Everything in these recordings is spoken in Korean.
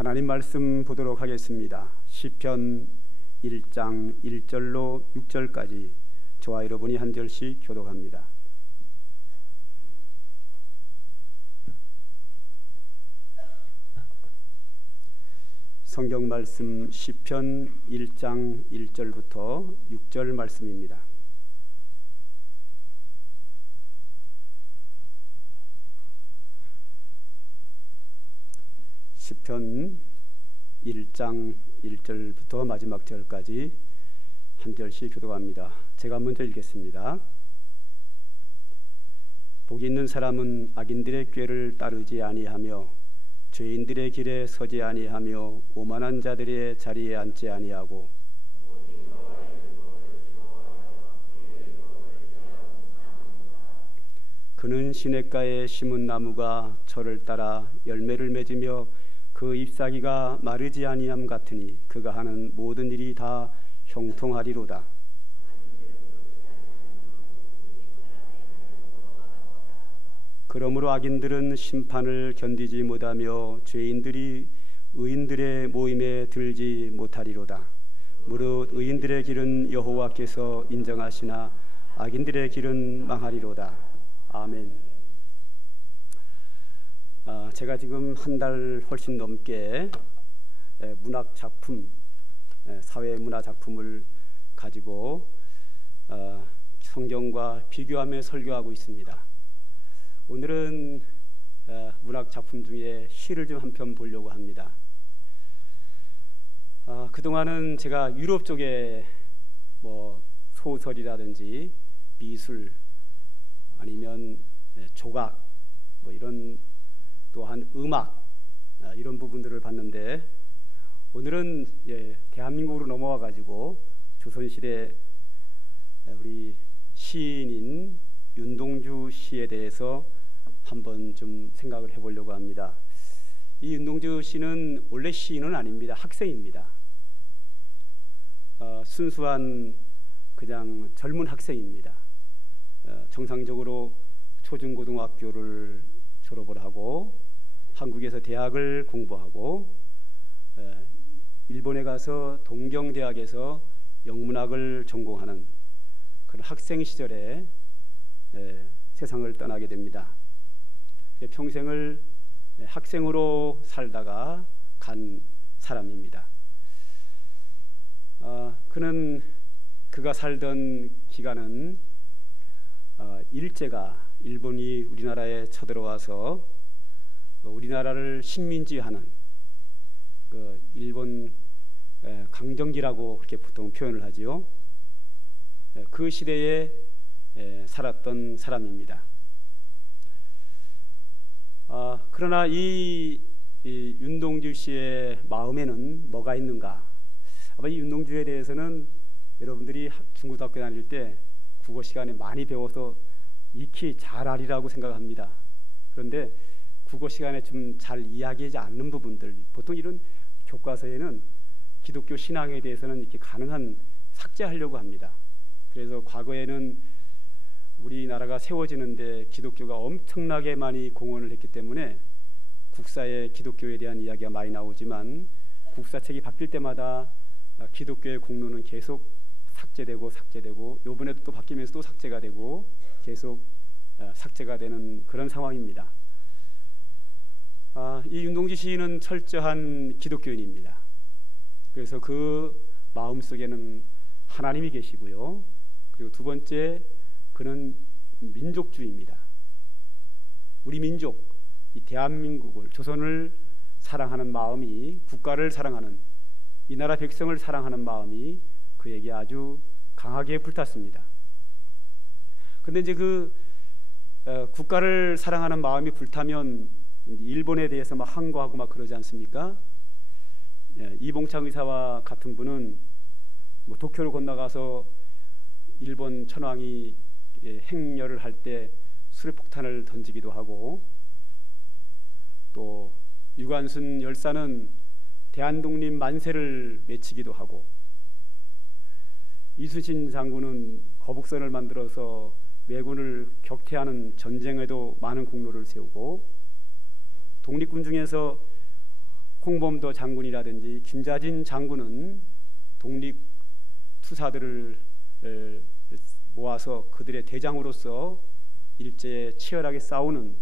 하나님 말씀 보도록 하겠습니다. 시편 1장 1절로 6절까지 저와 여러분이 한 절씩 교독합니다. 성경 말씀 시편 1장 1절부터 6절 말씀입니다. 시편 1장 1절부터 마지막 절까지 한 절씩 교독합니다. 제가 먼저 읽겠습니다. 복 있는 사람은 악인들의 꾀를 따르지 아니하며 죄인들의 길에 서지 아니하며 오만한 자들의 자리에 앉지 아니하고 그는 시냇가에 심은 나무가 철을 따라 열매를 맺으며 그 잎사귀가 마르지 아니함 같으니 그가 하는 모든 일이 다 형통하리로다. 그러므로 악인들은 심판을 견디지 못하며 죄인들이 의인들의 모임에 들지 못하리로다. 무릇 의인들의 길은 여호와께서 인정하시나 악인들의 길은 망하리로다. 아멘. 제가 지금 한 달 훨씬 넘게 문학 작품, 사회 문화 작품을 가지고 성경과 비교하며 설교하고 있습니다. 오늘은 문학 작품 중에 시를 좀 한 편 보려고 합니다. 그동안은 제가 유럽 쪽에 뭐 소설이라든지 미술 아니면 조각 뭐 이런 또한 음악 이런 부분들을 봤는데 오늘은 대한민국으로 넘어와 가지고 조선시대 우리 시인인 윤동주 시에 대해서 한번 좀 생각을 해보려고 합니다. 이 윤동주 시는 원래 시인은 아닙니다. 학생입니다. 순수한 그냥 젊은 학생입니다. 정상적으로 초중고등학교를 졸업을 하고 한국에서 대학을 공부하고 일본에 가서 동경대학에서 영문학을 전공하는 그런 학생 시절에 세상을 떠나게 됩니다. 평생을 학생으로 살다가 간 사람입니다. 그가 살던 기간은 일본이 우리나라에 쳐들어와서 우리나라를 식민지하는 일본 강점기라고 그렇게 보통 표현을 하지요. 그 시대에 살았던 사람입니다. 그러나 이 윤동주 씨의 마음에는 뭐가 있는가? 아마 이 윤동주에 대해서는 여러분들이 중고등학교 다닐 때 국어 시간에 많이 배워서 익히 잘 아리라고 생각합니다. 그런데 국어 시간에 좀 잘 이야기하지 않는 부분들, 보통 이런 교과서에는 기독교 신앙에 대해서는 이렇게 가능한 삭제하려고 합니다. 그래서 과거에는 우리나라가 세워지는데 기독교가 엄청나게 많이 공헌을 했기 때문에 국사에 기독교에 대한 이야기가 많이 나오지만 국사책이 바뀔 때마다 기독교의 공로는 계속 삭제되고 이번에도 또 바뀌면서 또 삭제가 되고 계속 삭제가 되는 그런 상황입니다. 이 윤동주 시인은 철저한 기독교인입니다. 그래서 그 마음속에는 하나님이 계시고요. 그리고 두 번째, 그는 민족주의입니다. 우리 민족, 이 대한민국을, 조선을 사랑하는 마음이, 국가를 사랑하는, 이 나라 백성을 사랑하는 마음이 그에게 아주 강하게 불탔습니다. 근데 이제 국가를 사랑하는 마음이 불타면 일본에 대해서 막 항거하고 막 그러지 않습니까? 이봉창 의사와 같은 분은 뭐 도쿄를 건너가서 일본 천황이 행렬을 할 때 수류폭탄을 던지기도 하고, 또 유관순 열사는 대한독립 만세를 외치기도 하고, 이순신 장군은 거북선을 만들어서 왜군을 격퇴하는 전쟁에도 많은 공로를 세우고, 독립군 중에서 홍범도 장군이라든지 김자진 장군은 독립 투사들을 모아서 그들의 대장으로서 일제에 치열하게 싸우는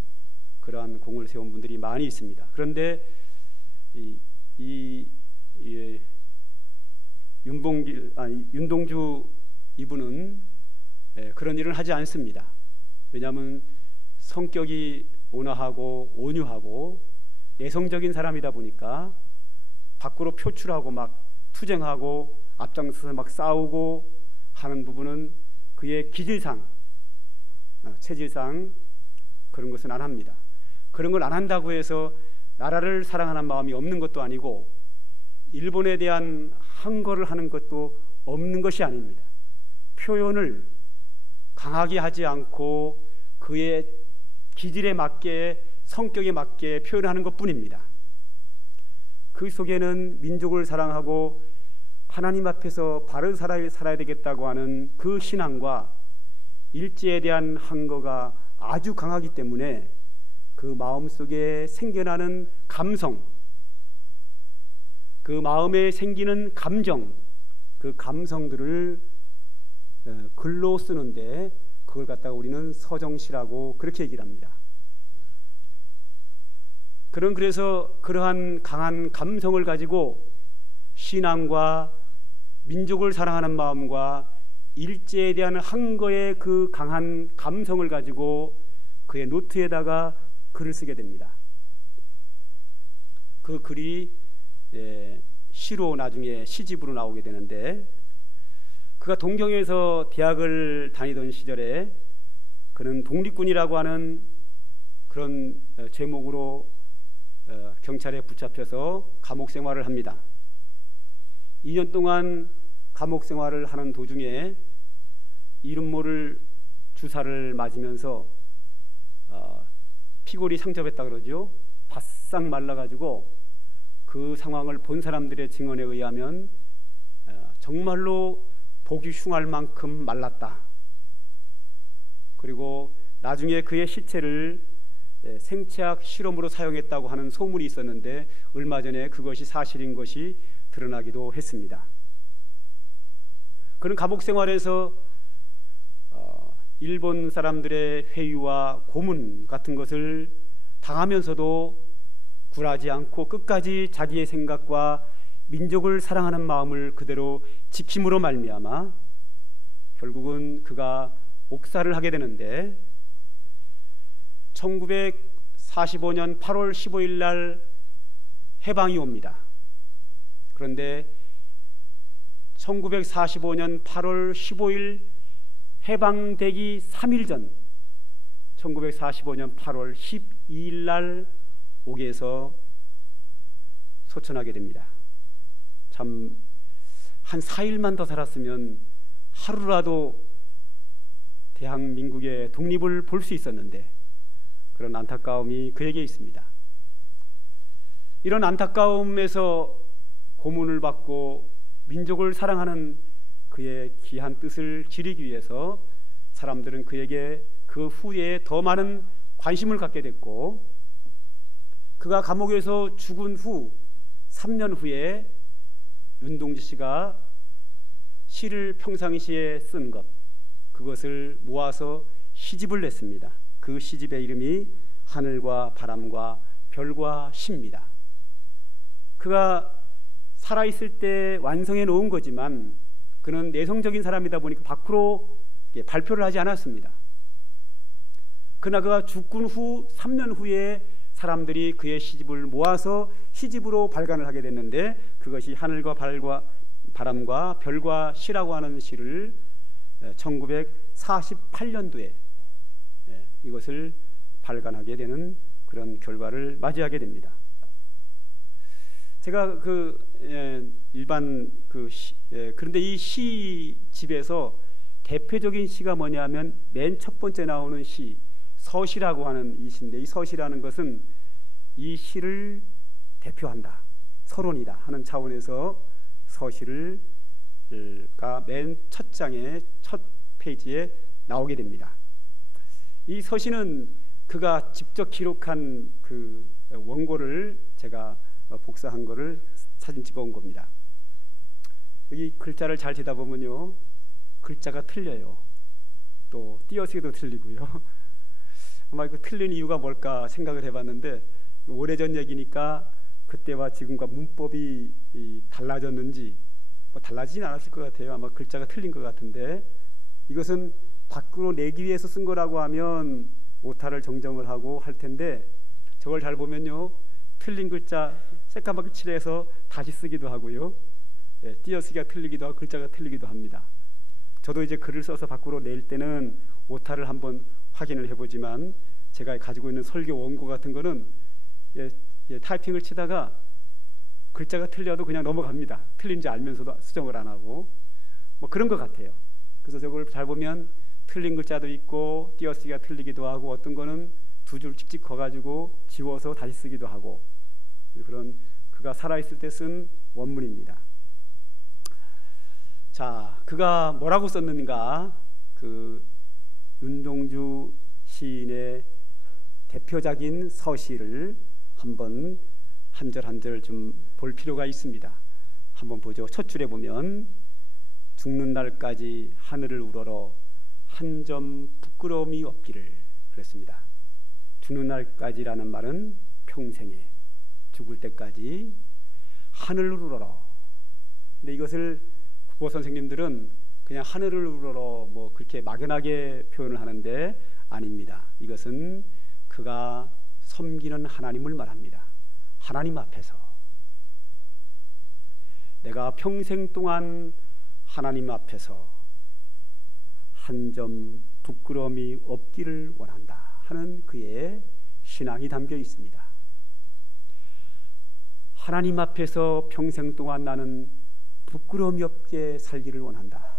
그러한 공을 세운 분들이 많이 있습니다. 그런데 윤동주 이분은 그런 일을 하지 않습니다. 왜냐하면 성격이 온화하고 온유하고 내성적인 사람이다 보니까 밖으로 표출하고 막 투쟁하고 앞장서서 막 싸우고 하는 부분은 그의 기질상, 체질상 그런 것은 안 합니다. 그런 걸 안 한다고 해서 나라를 사랑하는 마음이 없는 것도 아니고 일본에 대한 항거를 하는 것도 없는 것이 아닙니다. 표현을 강하게 하지 않고 그의 기질에 맞게, 성격에 맞게 표현하는 것뿐입니다. 그 속에는 민족을 사랑하고 하나님 앞에서 바른 삶을 살아야 되겠다고 하는 그 신앙과 일제에 대한 항거가 아주 강하기 때문에 그 마음속에 생겨나는 감성, 그 마음에 생기는 감정, 그 감성들을 글로 쓰는데 그걸 갖다가 우리는 서정시라고 그렇게 얘기를 합니다. 그래서 그러한 강한 감성을 가지고 신앙과 민족을 사랑하는 마음과 일제에 대한 항거의 그 강한 감성을 가지고 그의 노트에다가 글을 쓰게 됩니다. 그 글이 시로 나중에 시집으로 나오게 되는데, 그가 동경에서 대학을 다니던 시절에 그는 독립군이라고 하는 그런 제목으로 경찰에 붙잡혀서 감옥 생활을 합니다. 2년 동안 감옥 생활을 하는 도중에 이름 모를 주사를 맞으면서 피골이 상접했다 그러죠. 바싹 말라가지고 그 상황을 본 사람들의 증언에 의하면 정말로 보기 흉할 만큼 말랐다. 그리고 나중에 그의 시체를 생체학 실험으로 사용했다고 하는 소문이 있었는데 얼마 전에 그것이 사실인 것이 드러나기도 했습니다. 그는 감옥 생활에서 일본 사람들의 회유와 고문 같은 것을 당하면서도 굴하지 않고 끝까지 자기의 생각과 민족을 사랑하는 마음을 그대로 지킴으로 말미암아 결국은 그가 옥사를 하게 되는데, 1945년 8월 15일 날 해방이 옵니다. 그런데 1945년 8월 15일 해방되기 3일 전 1945년 8월 12일 날 옥에서 소천하게 됩니다. 참, 한 4일만 더 살았으면 하루라도 대한민국의 독립을 볼 수 있었는데 그런 안타까움이 그에게 있습니다. 이런 안타까움에서 고문을 받고 민족을 사랑하는 그의 귀한 뜻을 기리기 위해서 사람들은 그에게 그 후에 더 많은 관심을 갖게 됐고, 그가 감옥에서 죽은 후 3년 후에 윤동주 씨가 시를 평상시에 쓴 것, 그것을 모아서 시집을 냈습니다. 그 시집의 이름이 하늘과 바람과 별과 시입니다. 그가 살아있을 때 완성해 놓은 거지만 그는 내성적인 사람이다 보니까 밖으로 발표를 하지 않았습니다. 그러나 그가 죽은 후 3년 후에 사람들이 그의 시집을 모아서 시집으로 발간을 하게 됐는데, 그것이 하늘과 바람과 별과 시라고 하는 시를 1948년도에 이것을 발간하게 되는 그런 결과를 맞이하게 됩니다. 제가 그런데 이 시집에서 대표적인 시가 뭐냐면 맨 첫 번째 나오는 시, 서시라고 하는 이 시인데, 이 서시라는 것은 이 시를 대표한다, 서론이다 하는 차원에서 서시를 맨 첫 장의 첫 페이지에 나오게 됩니다. 이 서시는 그가 직접 기록한 그 원고를 제가 복사한 거를 사진 찍어 온 겁니다. 여기 글자를 잘 보다 보면요, 글자가 틀려요. 또 띄어쓰기도 틀리고요. 아마 그 틀린 이유가 뭘까 생각을 해봤는데, 오래전 얘기니까 그때와 지금과 문법이 달라졌는지 뭐 달라지진 않았을 것 같아요. 아마 글자가 틀린 것 같은데, 이것은 밖으로 내기 위해서 쓴 거라고 하면 오타를 정정을 하고 할 텐데, 저걸 잘 보면요, 틀린 글자 새까맣게 칠해서 다시 쓰기도 하고요, 띄어쓰기가 틀리기도 하고 글자가 틀리기도 합니다. 저도 이제 글을 써서 밖으로 낼 때는 오타를 한번 확인을 해보지만, 제가 가지고 있는 설교 원고 같은 거는 타이핑을 치다가 글자가 틀려도 그냥 넘어갑니다. 틀린지 알면서도 수정을 안 하고 뭐 그런 것 같아요. 그래서 저걸 잘 보면 틀린 글자도 있고 띄어쓰기가 틀리기도 하고, 어떤 거는 두 줄 찍찍 커가지고 지워서 다시 쓰기도 하고, 그런 그가 살아있을 때 쓴 원문입니다. 자, 그가 뭐라고 썼는가? 그 윤동주 시인의 대표작인 서시를 한번 한 절 한 절 좀 볼 필요가 있습니다. 한번 보죠. 첫 줄에 보면 죽는 날까지 하늘을 우러러 한 점 부끄러움이 없기를, 그랬습니다. 죽는 날까지라는 말은 평생에, 죽을 때까지 하늘을 우러러. 근데 이것을 국어 선생님들은 그냥 하늘을 우러러 뭐 그렇게 막연하게 표현을 하는데 아닙니다. 이것은 그가 섬기는 하나님을 말합니다. 하나님 앞에서 내가 평생 동안 하나님 앞에서 한 점 부끄러움이 없기를 원한다 하는 그의 신앙이 담겨 있습니다. 하나님 앞에서 평생 동안 나는 부끄러움이 없게 살기를 원한다.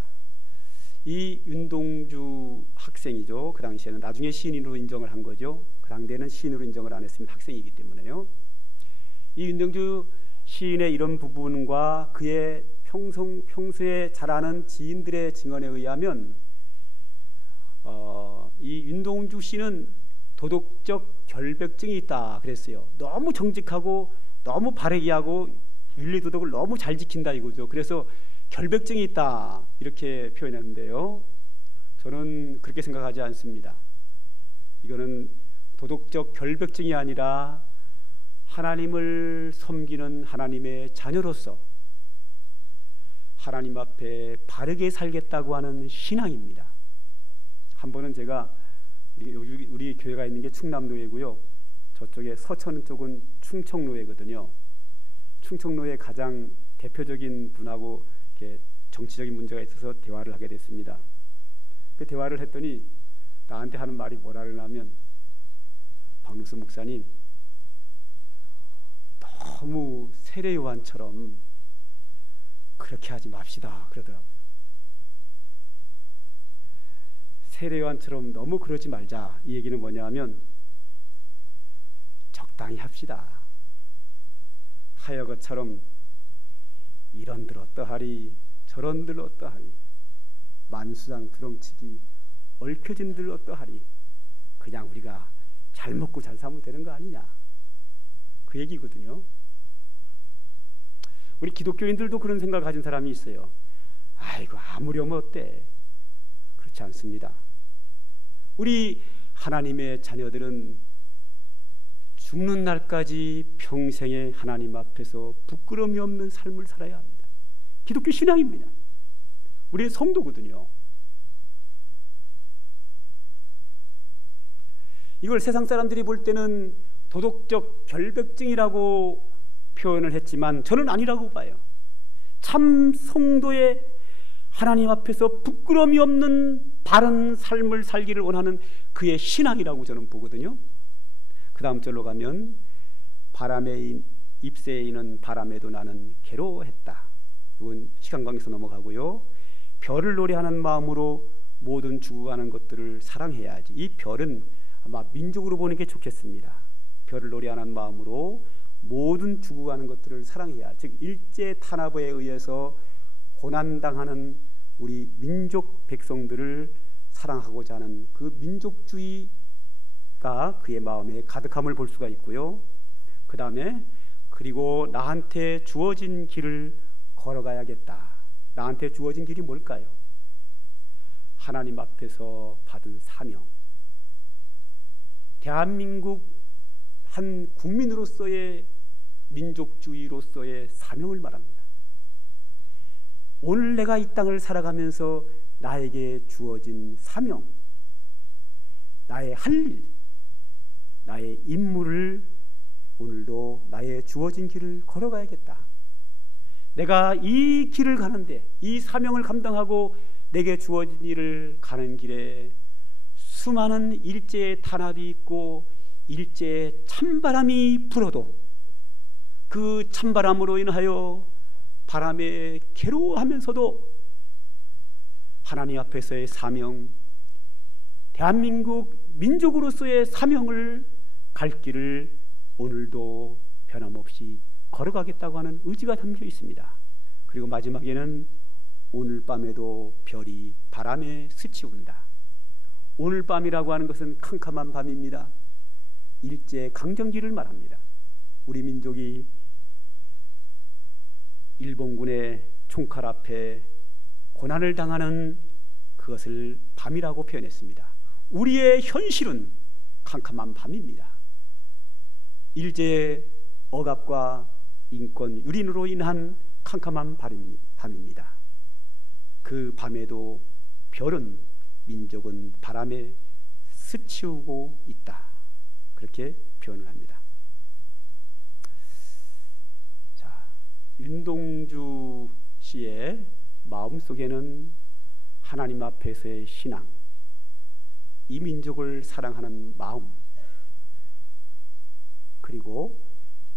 이 윤동주 학생이죠. 그 당시에는, 나중에 시인으로 인정을 한 거죠. 그 당대에는 시인으로 인정을 안 했습니다. 학생이기 때문에요. 이 윤동주 시인의 이런 부분과 그의 평소에 잘 아는 지인들의 증언에 의하면 이 윤동주 씨는 도덕적 결백증이 있다 그랬어요. 너무 정직하고 너무 바르게하고 윤리도덕을 너무 잘 지킨다 이거죠. 그래서 결백증이 있다 이렇게 표현했는데요, 저는 그렇게 생각하지 않습니다. 이거는 도덕적 결백증이 아니라 하나님을 섬기는 하나님의 자녀로서 하나님 앞에 바르게 살겠다고 하는 신앙입니다. 한 번은 제가 우리 교회가 있는 게 충남로회고요, 저쪽에 서천 쪽은 충청로회거든요. 충청로회 가장 대표적인 분하고 이렇게 정치적인 문제가 있어서 대화를 하게 됐습니다. 그 대화를 했더니 나한테 하는 말이 뭐라 그러냐면, 박누수 목사님, 너무 세례 요한처럼 그렇게 하지 맙시다 그러더라고요. 세례 요한처럼 너무 그러지 말자. 이 얘기는 뭐냐 하면 적당히 합시다. 하여것처럼 이런들 어떠하리 저런들 어떠하리, 만수장 두렁치기 얽혀진들 어떠하리, 그냥 우리가 잘 먹고 잘 살면 되는 거 아니냐, 그 얘기거든요. 우리 기독교인들도 그런 생각을 가진 사람이 있어요. 아이고 아무렴 어때? 그렇지 않습니다. 우리 하나님의 자녀들은 죽는 날까지 평생에 하나님 앞에서 부끄러움이 없는 삶을 살아야 합니다. 기독교 신앙입니다. 우리의 성도거든요. 이걸 세상 사람들이 볼 때는 도덕적 결백증이라고 표현을 했지만 저는 아니라고 봐요. 참 성도의 하나님 앞에서 부끄러움이 없는 바른 삶을 살기를 원하는 그의 신앙이라고 저는 보거든요. 그 다음 절로 가면 바람에 잎새에 있는 바람에도 나는 괴로워했다. 이건 시간 관계에서 넘어가고요. 별을 노래하는 마음으로 모든 죽어가는 것들을 사랑해야지. 이 별은 아마 민족으로 보는 게 좋겠습니다. 별을 노래하는 마음으로 모든 죽어가는 것들을 사랑해야, 즉 일제 탄압에 의해서 고난당하는 우리 민족 백성들을 사랑하고자 하는 그 민족주의가 그의 마음에 가득함을 볼 수가 있고요. 그 다음에 그리고 나한테 주어진 길을 걸어가야겠다. 나한테 주어진 길이 뭘까요? 하나님 앞에서 받은 사명. 대한민국 한 국민으로서의 민족주의로서의 사명을 말합니다. 오늘 내가 이 땅을 살아가면서 나에게 주어진 사명, 나의 할 일, 나의 임무를 오늘도 나의 주어진 길을 걸어가야겠다. 내가 이 길을 가는데, 이 사명을 감당하고 내게 주어진 일을 가는 길에 수많은 일제의 탄압이 있고 일제의 찬바람이 불어도 그 찬바람으로 인하여 바람에 괴로워하면서도 하나님 앞에서의 사명, 대한민국 민족으로서의 사명을 갈 길을 오늘도 변함없이 걸어가겠다고 하는 의지가 담겨 있습니다. 그리고 마지막에는 오늘 밤에도 별이 바람에 스치운다. 오늘 밤이라고 하는 것은 캄캄한 밤입니다. 일제 강점기를 말합니다. 우리 민족이 일본군의 총칼 앞에 고난을 당하는 그것을 밤이라고 표현했습니다. 우리의 현실은 캄캄한 밤입니다. 일제의 억압과 인권 유린으로 인한 캄캄한 밤입니다. 그 밤에도 별은, 민족은 바람에 스치우고 있다. 그렇게 표현을 합니다. 자, 윤동주 씨의 마음속에는 하나님 앞에서의 신앙, 이 민족을 사랑하는 마음, 그리고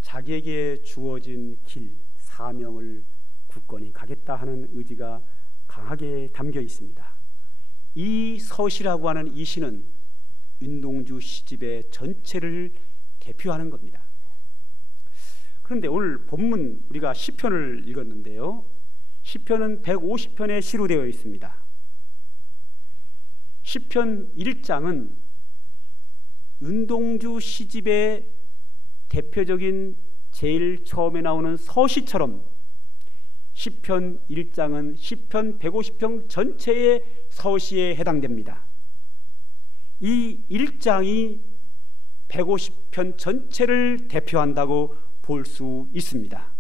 자기에게 주어진 길, 사명을 굳건히 가겠다 하는 의지가 강하게 담겨 있습니다. 이 서시라고 하는 이 시는 윤동주 시집의 전체를 대표하는 겁니다. 그런데 오늘 본문 우리가 시편을 읽었는데요, 시편은 150편의 시로 되어 있습니다. 시편 1장은 윤동주 시집의 대표적인 제일 처음에 나오는 서시처럼 시편 1장은 시편 150편 전체의 서시에 해당됩니다. 이 1장이 150편 전체를 대표한다고 볼 수 있습니다.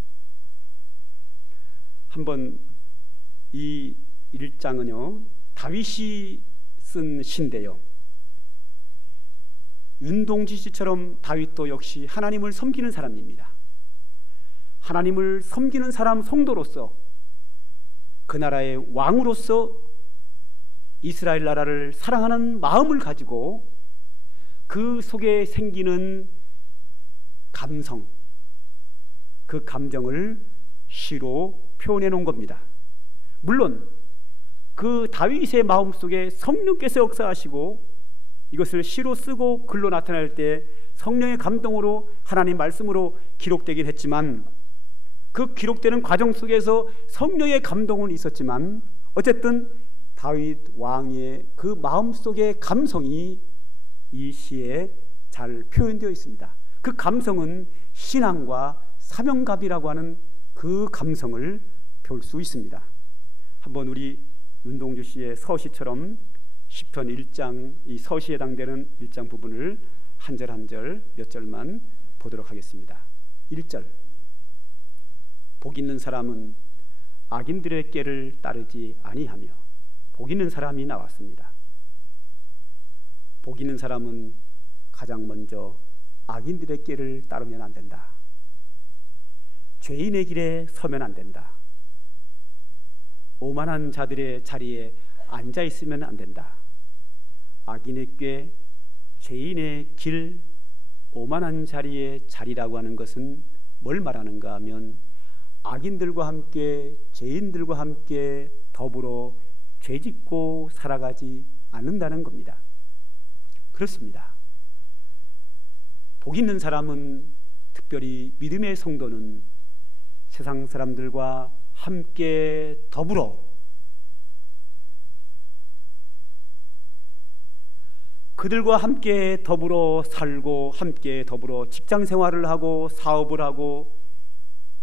한번 이 1장은요, 다윗이 쓴 시인데요, 윤동주 씨처럼 다윗도 역시 하나님을 섬기는 사람입니다. 하나님을 섬기는 사람, 성도로서, 그 나라의 왕으로서 이스라엘 나라를 사랑하는 마음을 가지고 그 속에 생기는 감성, 그 감정을 시로 표현해 놓은 겁니다. 물론 그 다윗의 마음속에 성령께서 역사하시고 이것을 시로 쓰고 글로 나타날 때 성령의 감동으로 하나님 말씀으로 기록되긴 했지만, 그 기록되는 과정 속에서 성령의 감동은 있었지만 어쨌든 다윗 왕의 그 마음속의 감성이 이 시에 잘 표현되어 있습니다. 그 감성은 신앙과 사명감이라고 하는 그 감성을 볼 수 있습니다. 한번 우리 윤동주 씨의 서시처럼 시편 1장, 이 서시에 해당되는 1장 부분을 한 절 한 절 몇 절만 보도록 하겠습니다. 1절, 복 있는 사람은 악인들의 꾀를 따르지 아니하며. 복 있는 사람이 나왔습니다. 복 있는 사람은 가장 먼저 악인들의 꾀를 따르면 안 된다. 죄인의 길에 서면 안 된다. 오만한 자들의 자리에 앉아 있으면 안 된다. 악인의 꾀, 죄인의 길, 오만한 자리의 자리라고 하는 것은 뭘 말하는가 하면 악인들과 함께, 죄인들과 함께 더불어 죄짓고 살아가지 않는다는 겁니다. 그렇습니다. 복 있는 사람은, 특별히 믿음의 성도는 세상 사람들과 함께 더불어 그들과 함께 더불어 살고, 함께 더불어 직장 생활을 하고 사업을 하고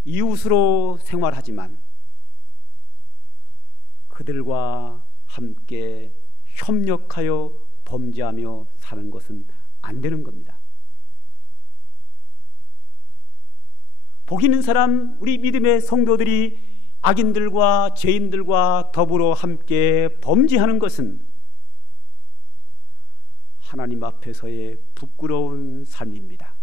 이웃으로 생활하지만 그들과 함께 협력하여 범죄하며 사는 것은 안 되는 겁니다. 복 있는 사람, 우리 믿음의 성도들이 악인들과 죄인들과 더불어 함께 범죄하는 것은 하나님 앞에서의 부끄러운 삶입니다.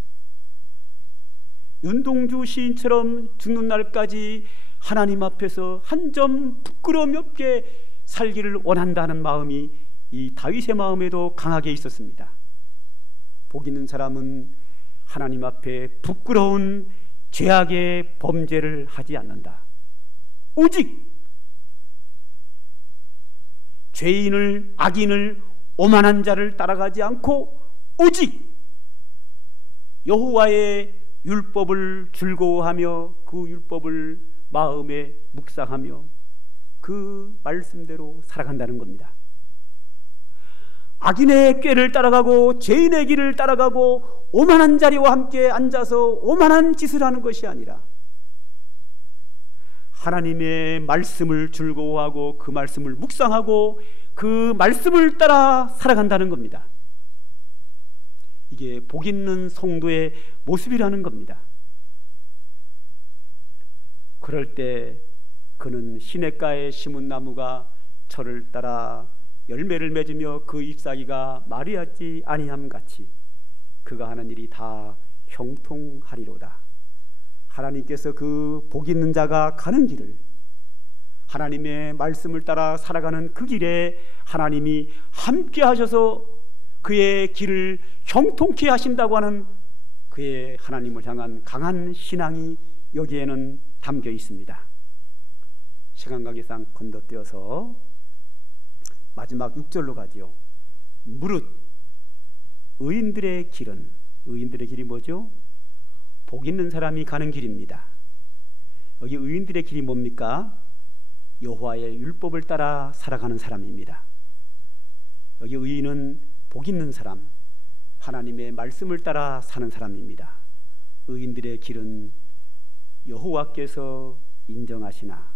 윤동주 시인처럼 죽는 날까지 하나님 앞에서 한 점 부끄러움이 없게 살기를 원한다는 마음이 이 다윗의 마음에도 강하게 있었습니다. 복 있는 사람은 하나님 앞에 부끄러운 죄악의 범죄를 하지 않는다. 오직 죄인을, 악인을, 오만한 자를 따라가지 않고 오직 여호와의 율법을 즐거워하며 그 율법을 마음에 묵상하며 그 말씀대로 살아간다는 겁니다. 악인의 꾀를 따라가고 죄인의 길을 따라가고 오만한 자리와 함께 앉아서 오만한 짓을 하는 것이 아니라 하나님의 말씀을 즐거워하고 그 말씀을 묵상하고 그 말씀을 따라 살아간다는 겁니다. 이게 복 있는 성도의 모습이라는 겁니다. 그럴 때 그는 시냇가에 심은 나무가 철을 따라 열매를 맺으며 그 잎사귀가 마르지 아니함 같이 그가 하는 일이 다 형통하리로다. 하나님께서 그 복 있는 자가 가는 길을, 하나님의 말씀을 따라 살아가는 그 길에 하나님이 함께 하셔서 그의 길을 형통케 하신다고 하는 그의 하나님을 향한 강한 신앙이 여기에는 담겨 있습니다. 시간 관계상 건너뛰어서 마지막 6절로 가지요. 무릇 의인들의 길은, 의인들의 길이 뭐죠? 복 있는 사람이 가는 길입니다. 여기 의인들의 길이 뭡니까? 여호와의 율법을 따라 살아가는 사람입니다. 여기 의인은 복 있는 사람, 하나님의 말씀을 따라 사는 사람입니다. 의인들의 길은 여호와께서 인정하시나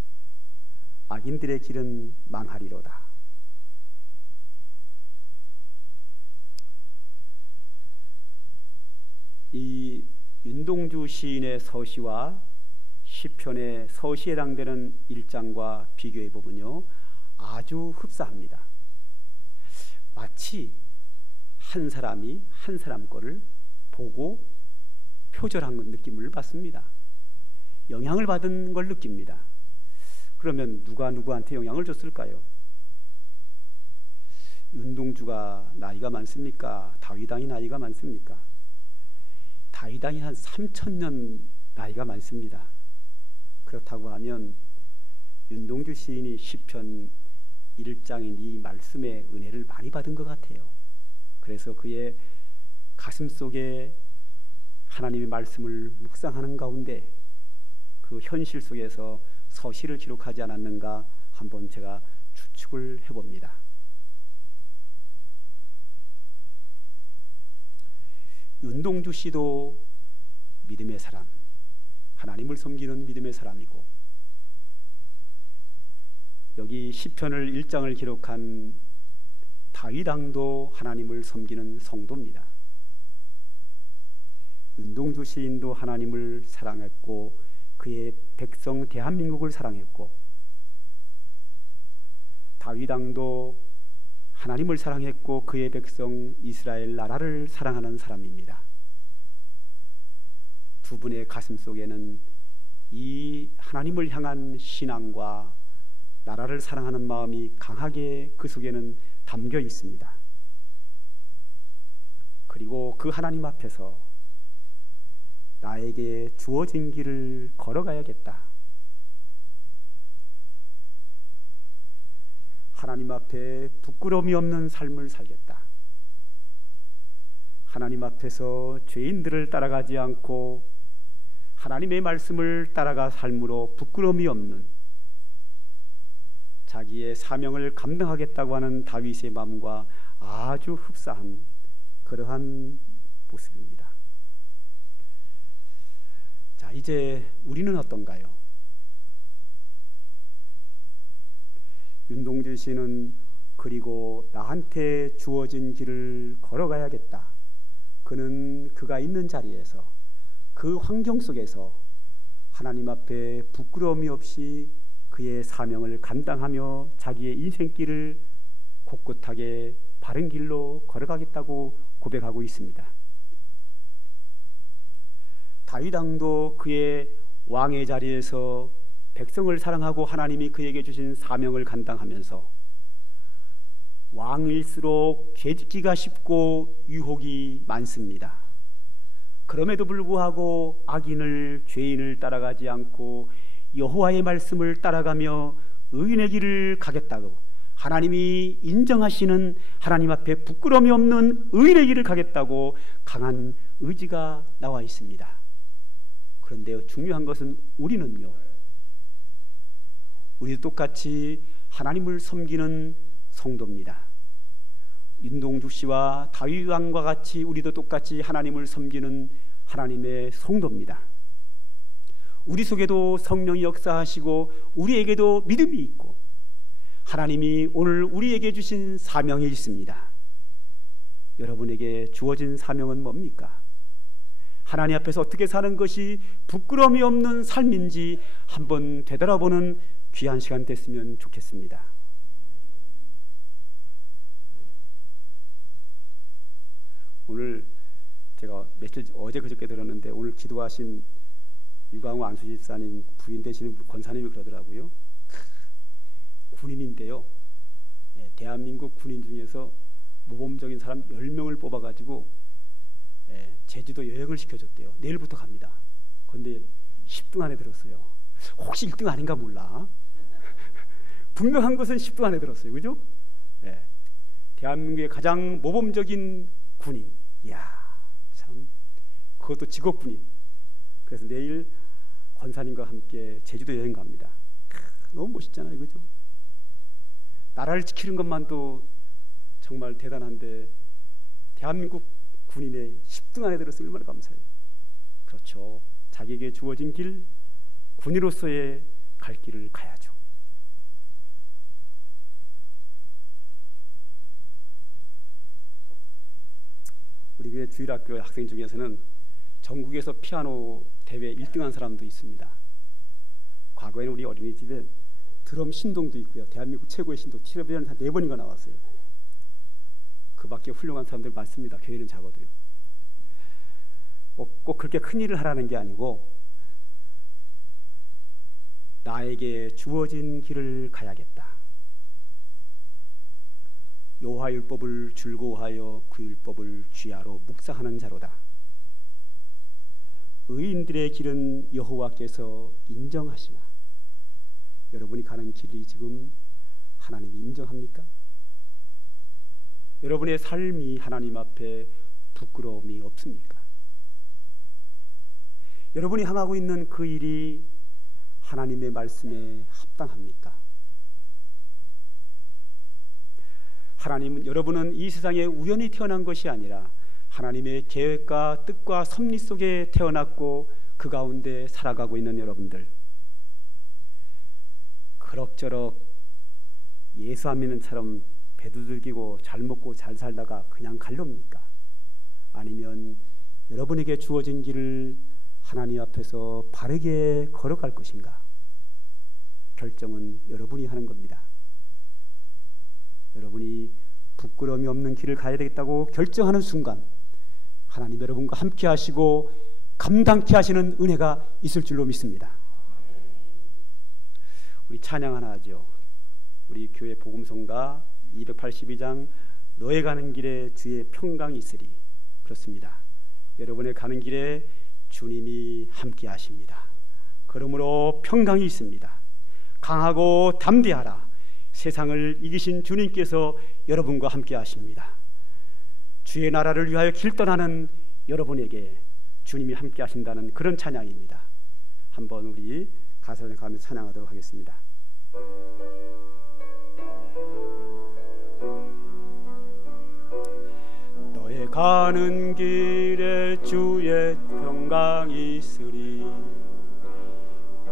악인들의 길은 망하리로다. 이 윤동주 시인의 서시와 시편의 서시에 해당되는 1장과 비교해 보면요, 아주 흡사합니다. 마치 한 사람이 한 사람 거를 보고 표절한 느낌을 받습니다. 영향을 받은 걸 느낍니다. 그러면 누가 누구한테 영향을 줬을까요? 윤동주가 나이가 많습니까? 다윗왕이 나이가 많습니까? 다윗왕이 한 3000년 나이가 많습니다. 그렇다고 하면 윤동주 시인이 시편 1장인 이 말씀의 은혜를 많이 받은 것 같아요. 그래서 그의 가슴 속에 하나님의 말씀을 묵상하는 가운데 그 현실 속에서 서시를 기록하지 않았는가 한번 제가 추측을 해봅니다. 윤동주 씨도 믿음의 사람, 하나님을 섬기는 믿음의 사람이고, 여기 시편을 1장을 기록한 다윗왕도 하나님을 섬기는 성도입니다. 윤동주 시인도 하나님을 사랑했고 그의 백성 대한민국을 사랑했고, 다윗왕도 하나님을 사랑했고 그의 백성 이스라엘 나라를 사랑하는 사람입니다. 두 분의 가슴 속에는 이 하나님을 향한 신앙과 나라를 사랑하는 마음이 강하게 그 속에는 담겨 있습니다. 그리고 그 하나님 앞에서 나에게 주어진 길을 걸어가야겠다. 하나님 앞에 부끄러움이 없는 삶을 살겠다. 하나님 앞에서 죄인들을 따라가지 않고 하나님의 말씀을 따라가 삶으로 부끄러움이 없는 자기의 사명을 감당하겠다고 하는 다윗의 마음과 아주 흡사한 그러한 모습입니다. 자, 자, 이제 우리는 어떤가요? 윤동주 씨는 그리고 나한테 주어진 길을 걸어가야겠다. 그는 그가 있는 자리에서 그 환경 속에서 하나님 앞에 부끄러움이 없이 그의 사명을 감당하며 자기의 인생길을 꼿꼿하게 바른 길로 걸어가겠다고 고백하고 있습니다. 다윗 왕도 그의 왕의 자리에서 백성을 사랑하고 하나님이 그에게 주신 사명을 감당하면서 왕일수록 죄짓기가 쉽고 유혹이 많습니다. 그럼에도 불구하고 악인을 죄인을 따라가지 않고 여호와의 말씀을 따라가며 의인의 길을 가겠다고 하나님이 인정하시는 하나님 앞에 부끄러움이 없는 의인의 길을 가겠다고 강한 의지가 나와 있습니다. 그런데 중요한 것은 우리는요, 우리도 똑같이 하나님을 섬기는 성도입니다. 윤동주 씨와 다윗 왕과 같이 우리도 똑같이 하나님을 섬기는 하나님의 성도입니다. 우리 속에도 성령이 역사하시고 우리에게도 믿음이 있고 하나님이 오늘 우리에게 주신 사명이 있습니다. 여러분에게 주어진 사명은 뭡니까? 하나님 앞에서 어떻게 사는 것이 부끄러움이 없는 삶인지 한번 되돌아보는 귀한 시간 됐으면 좋겠습니다. 오늘 제가 어제 그저께 들었는데 오늘 기도하신 유광우 안수 집사님 부인 되시는 권사님이 그러더라고요. 군인인데요, 대한민국 군인 중에서 모범적인 사람 10명을 뽑아가지고 제주도 여행을 시켜줬대요. 내일부터 갑니다. 그런데 10등 안에 들었어요. 혹시 1등 아닌가 몰라. 분명한 것은 10등 안에 들었어요. 그죠? 대한민국의 가장 모범적인 군인. 이야, 참, 그것도 직업군인. 그래서 내일 권사님과 함께 제주도 여행 갑니다. 너무 멋있잖아요. 그죠? 나라를 지키는 것만도 정말 대단한데 대한민국 군인의 10등 안에 들었으면 얼마나 감사해요. 그렇죠. 자기에게 주어진 길, 군인으로서의 갈 길을 가야죠. 우리 교회 주일학교 학생 중에서는 전국에서 피아노 대회 1등한 사람도 있습니다. 과거에는 우리 어린이집에 드럼 신동도 있고요. 대한민국 최고의 신동 텔레비전에 한 4번인가 나왔어요. 그 밖에 훌륭한 사람들 많습니다. 교회는 작아도요. 꼭 그렇게 큰 일을 하라는 게 아니고 나에게 주어진 길을 가야겠다. 여호와 율법을 즐거워하여 그 율법을 주야로 묵상하는 자로다. 의인들의 길은 여호와께서 인정하시나 여러분이 가는 길이 지금 하나님이 인정합니까? 여러분의 삶이 하나님 앞에 부끄러움이 없습니까? 여러분이 향하고 있는 그 일이 하나님의 말씀에 합당합니까? 여러분은 이 세상에 우연히 태어난 것이 아니라 하나님의 계획과 뜻과 섭리 속에 태어났고 그 가운데 살아가고 있는 여러분들, 그럭저럭 예수 안 믿는 처럼 배두들기고 잘 먹고 잘 살다가 그냥 갈렵니까? 아니면 여러분에게 주어진 길을 하나님 앞에서 바르게 걸어갈 것인가? 결정은 여러분이 하는 겁니다. 여러분이 부끄러움이 없는 길을 가야 되겠다고 결정하는 순간 하나님 여러분과 함께 하시고 감당케 하시는 은혜가 있을 줄로 믿습니다. 우리 찬양 하나 하죠. 우리 교회 복음성가 282장 너의 가는 길에 주의 평강이 있으리. 그렇습니다. 여러분의 가는 길에 주님이 함께 하십니다. 그러므로 평강이 있습니다. 강하고 담대하라. 세상을 이기신 주님께서 여러분과 함께 하십니다. 주의 나라를 위하여 길 떠나는 여러분에게 주님이 함께 하신다는 그런 찬양입니다. 한번 우리 가사를 가면서 찬양하도록 하겠습니다. 너의 가는 길에 주의 평강이 있으리.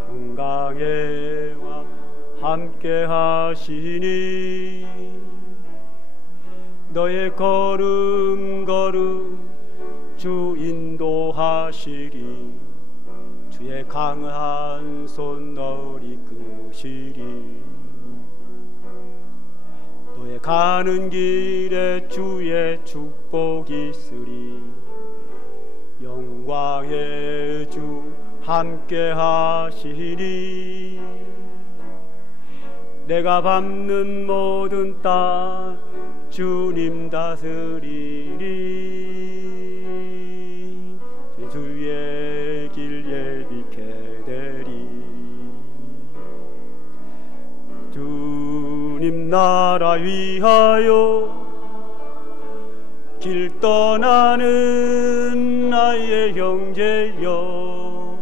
평강에와 함께 하시니 너의 걸음 주 인도하시리. 주의 강한 손 너를 이끄시리. 너의 가는 길에 주의 축복이 있으리. 영광의 주 함께 하시리. 내가 밟는 모든 땅 주님 다스리리. 주의 길 예비케 되리. 주님 나라 위하여 길 떠나는 나의 형제여,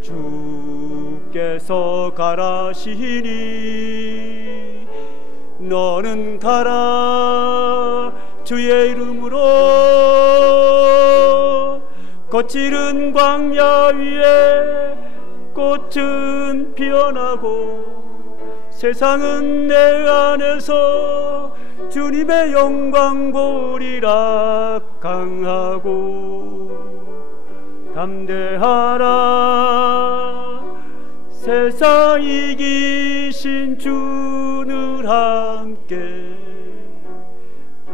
주께서 가라시니 너는 가라. 주의 이름으로 거칠은 광야 위에 꽃은 피어나고 세상은 내 안에서 주님의 영광 보리라. 강하고 담대하라. 세상 이기신 주를 함께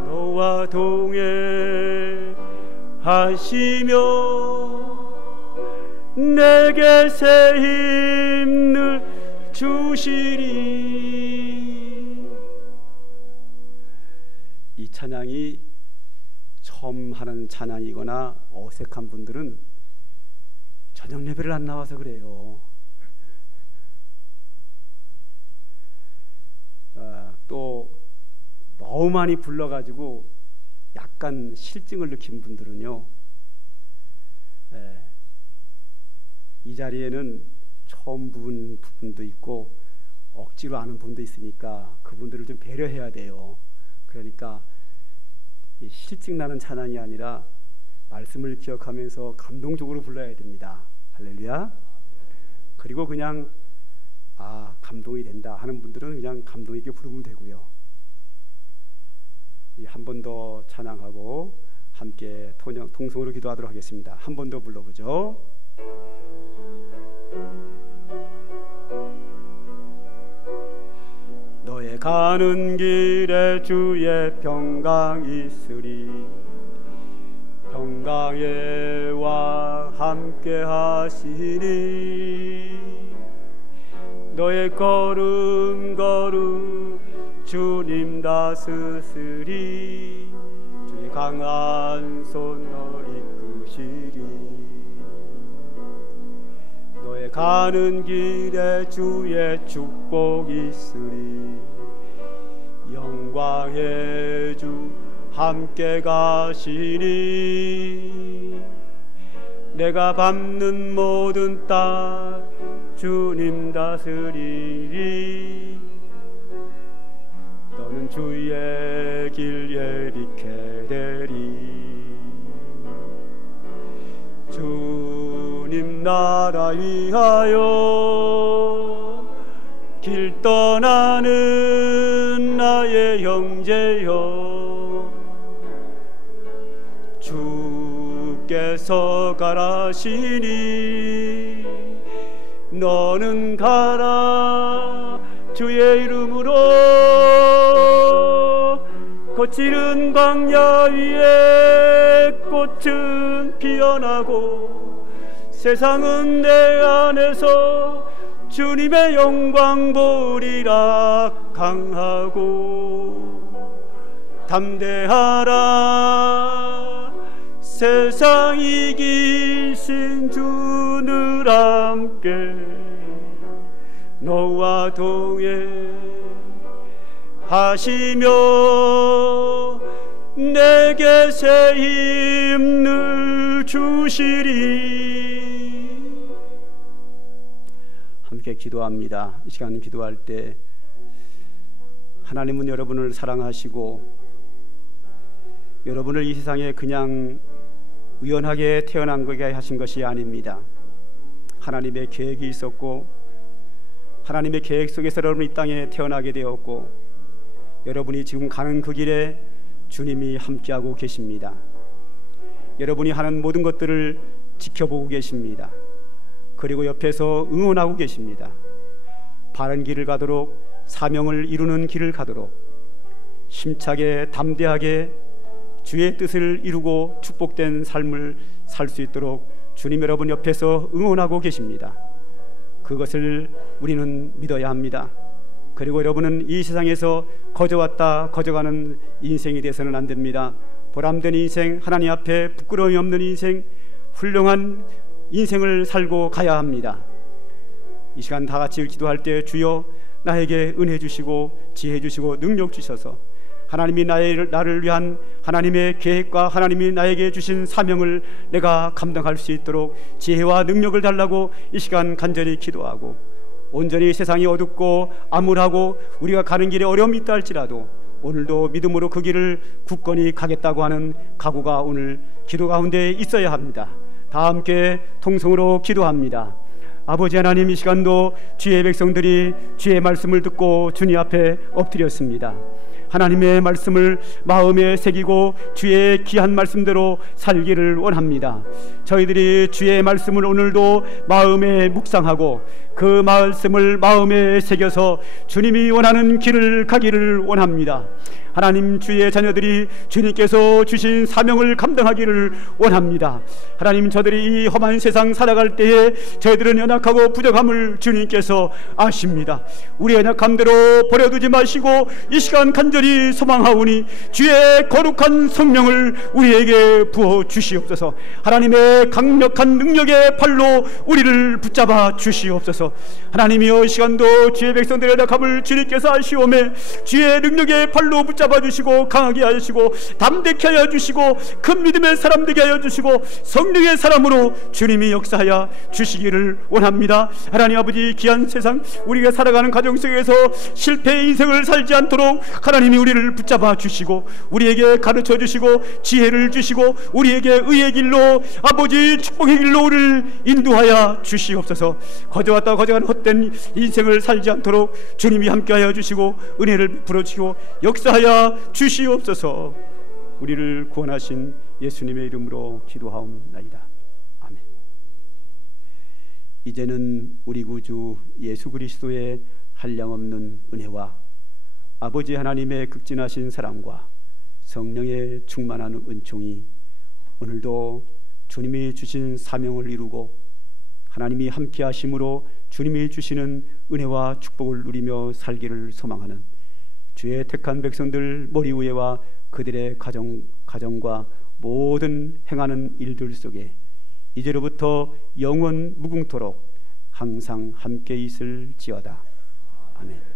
너와 동행하시며 내게 새 힘을 주시리. 이 찬양이 처음 하는 찬양이거나 어색한 분들은 저녁 예배를 안 나와서 그래요. 또 너무 많이 불러가지고 약간 실증을 느낀 분들은요, 이 자리에는 처음 부른 부분도 있고 억지로 아는 분도 있으니까 그분들을 좀 배려해야 돼요. 그러니까 실증 나는 찬양이 아니라 말씀을 기억하면서 감동적으로 불러야 됩니다. 할렐루야. 그리고 그냥 감동이 된다 하는 분들은 그냥 감동 있게 부르면 되고요. 한 번 더 찬양하고 함께 통성으로 기도하도록 하겠습니다. 한 번 더 불러보죠. 너의 가는 길에 주의 평강이 있으리. 평강에와 함께 하시니 너의 걸음 주님 다스리리. 주의 강한 손 너를 이끄시리. 너의 가는 길에 주의 축복이 있으리. 영광의 주 함께 가시니 내가 밟는 모든 땅 주님 다스리리. 너는 주의 길 예비케 되리. 주님 나라 위하여 길 떠나는 나의 형제여, 주께서 가라시니 너는 가라. 주의 이름으로 거칠은 광야 위에 꽃은 피어나고 세상은 내 안에서 주님의 영광 보리라. 강하고 담대하라. 세상 이기신 주를 함께 너와 동행하시며 내게 새 힘을 주시리. 함께 기도합니다. 이 시간 기도할 때 하나님은 여러분을 사랑하시고 여러분을 이 세상에 그냥 우연하게 태어난 거게 하신 것이 아닙니다. 하나님의 계획이 있었고 하나님의 계획 속에서 여러분이 이 땅에 태어나게 되었고 여러분이 지금 가는 그 길에 주님이 함께하고 계십니다. 여러분이 하는 모든 것들을 지켜보고 계십니다. 그리고 옆에서 응원하고 계십니다. 바른 길을 가도록, 사명을 이루는 길을 가도록 힘차게 담대하게 주의 뜻을 이루고 축복된 삶을 살 수 있도록 주님 여러분 옆에서 응원하고 계십니다. 그것을 우리는 믿어야 합니다. 그리고 여러분은 이 세상에서 거저왔다 거저가는 인생이 되어서는 안 됩니다. 보람된 인생, 하나님 앞에 부끄러움이 없는 인생, 훌륭한 인생을 살고 가야 합니다. 이 시간 다 같이 기도할 때 주여 나에게 은혜 주시고 지혜 주시고 능력 주셔서 하나님이 나를 위한 하나님의 계획과 하나님이 나에게 주신 사명을 내가 감당할 수 있도록 지혜와 능력을 달라고 이 시간 간절히 기도하고, 온전히 세상이 어둡고 암울하고 우리가 가는 길에 어려움이 있다 할지라도 오늘도 믿음으로 그 길을 굳건히 가겠다고 하는 각오가 오늘 기도 가운데 있어야 합니다. 다 함께 통성으로 기도합니다. 아버지 하나님, 이 시간도 주의 백성들이 주의 말씀을 듣고 주님 앞에 엎드렸습니다. 하나님의 말씀을 마음에 새기고 주의 귀한 말씀대로 살기를 원합니다. 저희들이 주의 말씀을 오늘도 마음에 묵상하고 그 말씀을 마음에 새겨서 주님이 원하는 길을 가기를 원합니다. 하나님, 주의 자녀들이 주님께서 주신 사명을 감당하기를 원합니다. 하나님, 저들이 이 험한 세상 살아갈 때에 저희들은 연약하고 부족함을 주님께서 아십니다. 우리 연약함대로 버려두지 마시고 이 시간 간절히 소망하오니 주의 거룩한 성령을 우리에게 부어 주시옵소서. 하나님의 강력한 능력의 팔로 우리를 붙잡아 주시옵소서. 하나님이여, 이 시간도 주의 백성들의 연약함을 주님께서 아시오매 주의 능력의 팔로 붙잡아 주시고 강하게 하시고 담대케 하여 주시고 큰 믿음의 사람 되게 하여 주시고 성령의 사람으로 주님이 역사하여 주시기를 원합니다. 하나님 아버지, 귀한 세상 우리가 살아가는 가정 속에서 실패의 인생을 살지 않도록 하나님이 우리를 붙잡아 주시고 우리에게 가르쳐 주시고 지혜를 주시고 우리에게 의의 길로, 아버지 축복의 길로 우리를 인도하여 주시옵소서. 거저왔다 거저가는 헛된 인생을 살지 않도록 주님이 함께하여 주시고 은혜를 베풀어 주시고 역사하여 주시옵소서. 우리를 구원하신 예수님의 이름으로 기도하옵나이다. 아멘. 이제는 우리 구주 예수 그리스도의 한량없는 은혜와 아버지 하나님의 극진하신 사랑과 성령의 충만한 은총이 오늘도 주님이 주신 사명을 이루고 하나님이 함께 하심으로 주님이 주시는 은혜와 축복을 누리며 살기를 소망하는 주의 택한 백성들 머리 위에와 그들의 가정과 모든 행하는 일들 속에 이제로부터 영원 무궁토록 항상 함께 있을지어다. 아멘.